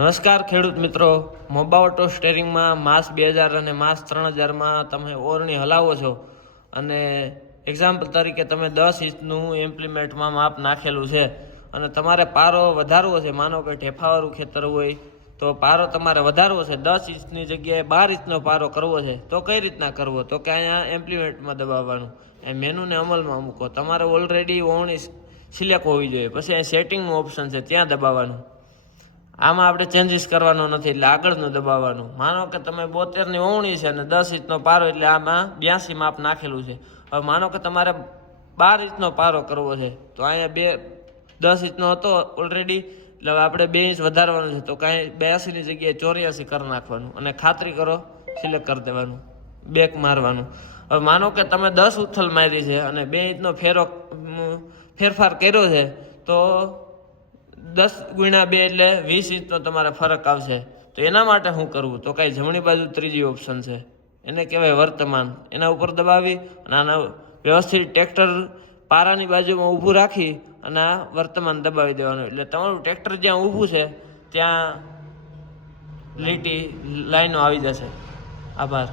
નમસ્કાર ખેડૂત મિત્રો, મોબાવટો સ્ટેરિંગમાં માસ 2000 અને માસ 3000માં તમે ઓરણી હલાવો છો અને એક્ઝામ્પલ તરીકે તમે 10 ઇંચનું ઇમ્પ્લિમેન્ટમાં માપ નાખેલું છે અને તમારે પારો વધારવો છે. માનો કે ઢેફાવાળું ખેતર હોય તો પારો તમારે વધારવો છે, 10 ઇંચની જગ્યાએ 12 ઇંચનો પારો કરવો છે. તો કઈ રીતના કરવો? તો કે અહીંયા ઇમ્પ્લિમેન્ટમાં દબાવવાનું, એ મેનુને અમલમાં મૂકો. તમારે ઓલરેડી ઓરણી સિલેક્ટ હોવી જોઈએ, પછી અહીં સેટિંગનું ઓપ્શન છે ત્યાં દબાવવાનું. આમાં આપણે ચેન્જીસ કરવાનો નથી, એટલે આગળનું દબાવવાનું. માનો કે તમે 72ની ઓવણી છે અને 10 ઇંચનો પારો, એટલે આમાં 82 માપ નાખેલું છે. હવે માનો કે તમારે 12 ઇંચનો પારો કરવો છે, તો અહીંયા 10 ઇંચનો હતો ઓલરેડી, એટલે હવે આપણે 2 ઇંચ વધારવાનું છે. તો કાંઈ 82ની જગ્યાએ 84 કરી નાખવાનું અને ખાતરી કરો સિલેક્ટ કરી દેવાનું, બેક મારવાનું. હવે માનો કે તમે 10 ઉથલ મારી છે અને 2 ઇંચનો ફેરફાર કર્યો છે, તો 10 × 2 એટલે 20 ઇંચનો તમારે ફરક આવશે. તો એના માટે શું કરવું? તો કાંઈ જમણી બાજુ ત્રીજી ઓપ્શન છે, એને કહેવાય વર્તમાન. એના ઉપર દબાવી અને આના વ્યવસ્થિત ટ્રેક્ટર પારાની બાજુમાં ઊભું રાખી અને આ વર્તમાન દબાવી દેવાનું. એટલે તમારું ટ્રેક્ટર જ્યાં ઊભું છે ત્યાં લાઈનો આવી જશે. આભાર.